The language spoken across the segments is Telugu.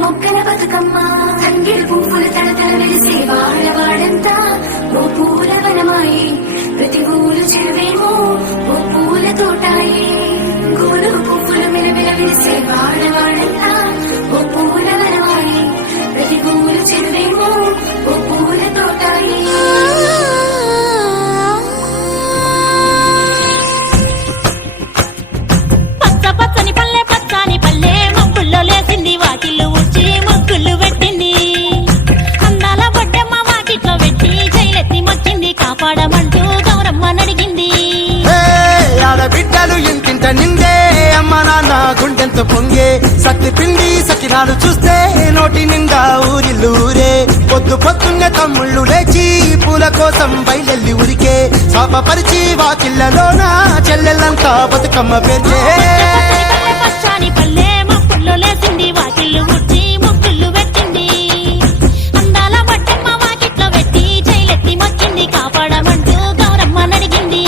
మొక్కల బతుకమ్మ తంగిరి పువ్వుల తడతల వెలిసే వాడవాడంతా ఓ పూల వనమాయి ప్రతి ఊరు చెరువేమో ఓ పూల తోటాయి గోలు పువ్వుల మెలమెల వెలిసే వాడవాడంతా ఓ పూల వనమాయి ప్రతి ఊరు చెరువేమో ఓ పూల తోటాయి లేసింది వాకిళ్ళు ఊడ్చి ముగ్గులు పెట్టింది అందాల బొడ్డమ్మ వాకిట్లో పెట్టి జైలెత్తి మొచ్చింది కాపాడమంటూ గౌరమ్మ నడిగింది ఆడబిడ్డలు ఇంటింట నిందే అమ్మ నాన్న గుండెంతో పొంగే సత్తి పిండి సకినాలు చూస్తే నోటి నిండా ఊరిల్లూరే పొద్దు పొద్దున్నే తమ్ముళ్ళు లేచి పూల కోసం బయలెల్లి ఉరికే శాపపరిచి వాకిళ్లలోన చెల్లెళ్ళంతా బతుకమ్మ పేర్చే పచ్చాని పల్లె లేసింది వాకిళ్ళు ఊడ్చి ముగ్గులు పెట్టింది అందాల బొడ్డమ్మ వాకిట్లో పెట్టి జైలెత్తి మొచ్చింది కాపాడమంటూ గౌరమ్మ నడిగింది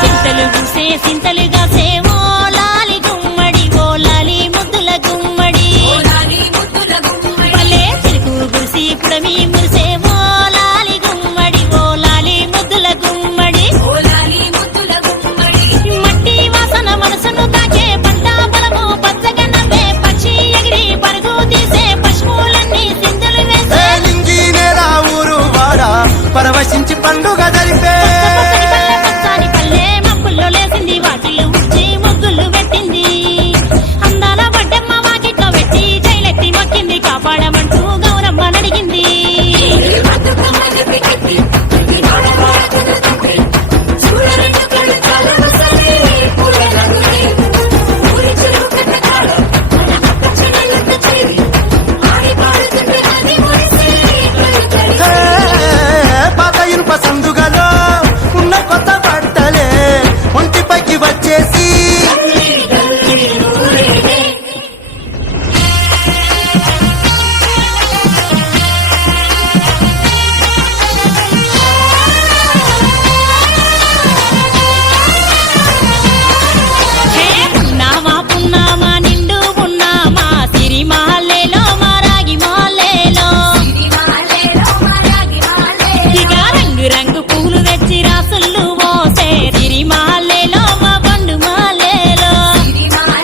చింతలు చూసే సింతలుగా సేవో పరవశించి పండుగ జరిపే